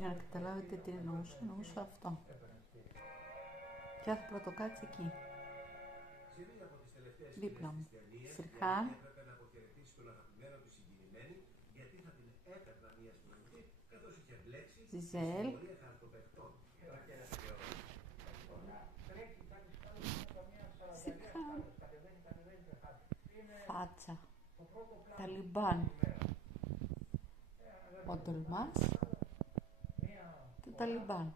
Για να καταλάβετε τι εννοούσα αυτό. Και θα πρωτοκάτσει εκεί. Δίπλα μου. Σιρχάν. Ζιζέλ. Σιρχάν. Φάτσα. Ταλιμπάν. Ο Ντολμάς και ο Ταλιμπάν.